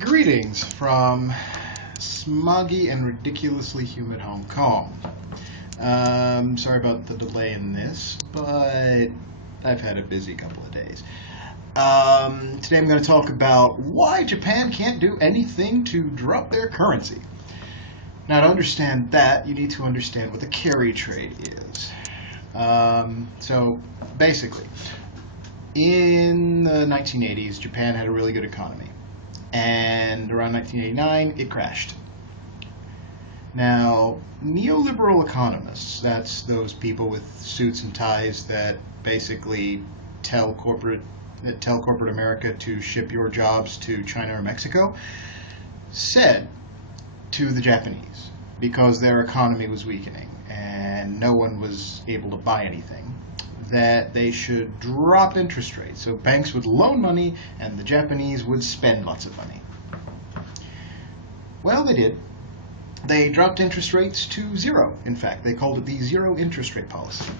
Greetings from smoggy and ridiculously humid Hong Kong. Sorry about the delay in this, but I've had a busy couple of days. Today I'm going to talk about why Japan can't do anything to drop their currency. Now, to understand that, you need to understand what the carry trade is. So, basically, in the 1980s, Japan had a really good economy. And around 1989, it crashed. Now, neoliberal economists, that's those people with suits and ties that basically tell corporate America to ship your jobs to China or Mexico, said to the Japanese, because their economy was weakening and no one was able to buy anything, that they should drop interest rates. So banks would loan money and the Japanese would spend lots of money. Well, they did. They dropped interest rates to zero. In fact, they called it the zero interest rate policy.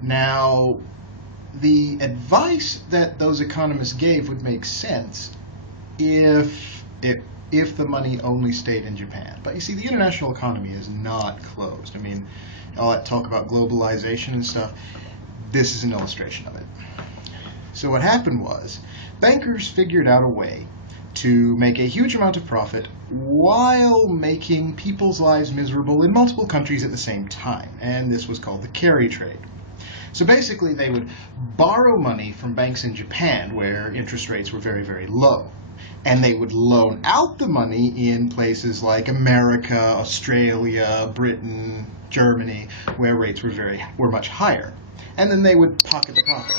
Now, the advice that those economists gave would make sense if the money only stayed in Japan. But you see, the international economy is not closed. I mean, all that talk about globalization and stuff, this is an illustration of it. So what happened was, bankers figured out a way to make a huge amount of profit while making people's lives miserable in multiple countries at the same time. And this was called the carry trade. So basically, they would borrow money from banks in Japan where interest rates were very, very low. And they would loan out the money in places like America, Australia, Britain, Germany, where rates were much higher. And then they would pocket the profit.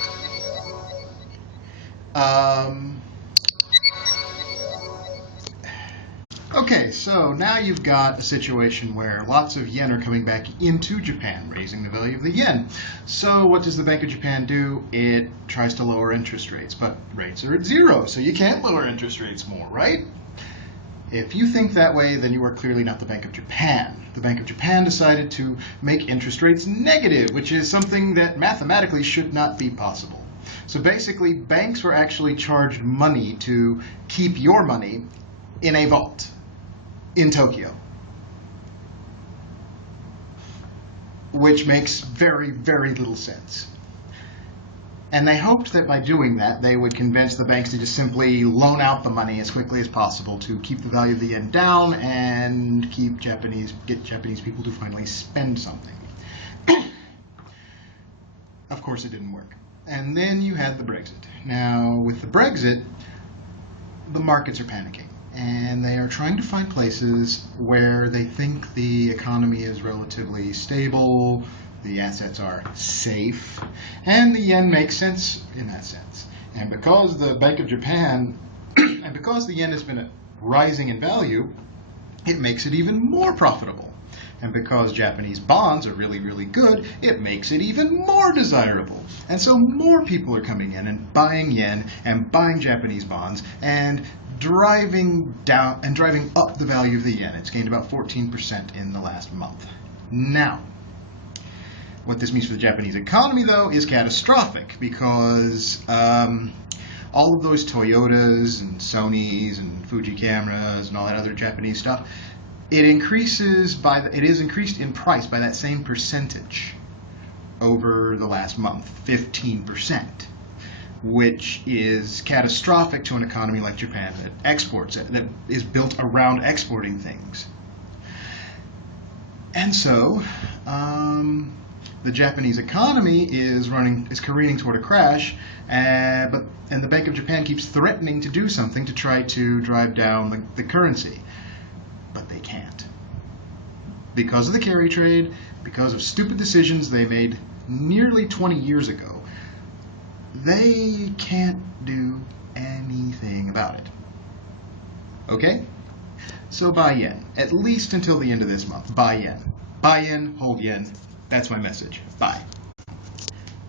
Okay, so now you've got a situation where lots of yen are coming back into Japan, raising the value of the yen. So what does the Bank of Japan do? It tries to lower interest rates, but rates are at zero, so you can't lower interest rates more, right? If you think that way, then you are clearly not the Bank of Japan. The Bank of Japan decided to make interest rates negative, which is something that mathematically should not be possible. So basically, banks were actually charged money to keep your money in a vault in Tokyo, which makes very, very little sense. And they hoped that by doing that, they would convince the banks to just simply loan out the money as quickly as possible to keep the value of the yen down and get Japanese people to finally spend something. Of course, it didn't work. And then you had the Brexit. Now, with the Brexit, the markets are panicking. And they are trying to find places where they think the economy is relatively stable, the assets are safe, and the yen makes sense in that sense. And because the Bank of Japan, and because the yen has been rising in value, it makes it even more profitable. And because Japanese bonds are really, really good, it makes it even more desirable. And so more people are coming in and buying yen and buying Japanese bonds and driving up the value of the yen. It's gained about 14% in the last month. Now, what this means for the Japanese economy, though, is catastrophic because all of those Toyotas and Sonys and Fuji cameras and all that other Japanese stuff, it is increased in price by that same percentage over the last month, 15%, which is catastrophic to an economy like Japan that exports, that is built around exporting things. And so, the Japanese economy is careening toward a crash, and the Bank of Japan keeps threatening to do something to try to drive down the currency. But they can't. Because of the carry trade, because of stupid decisions they made nearly 20 years ago, they can't do anything about it. Okay? So buy yen, at least until the end of this month. Buy yen. Buy yen, hold yen. That's my message. Bye.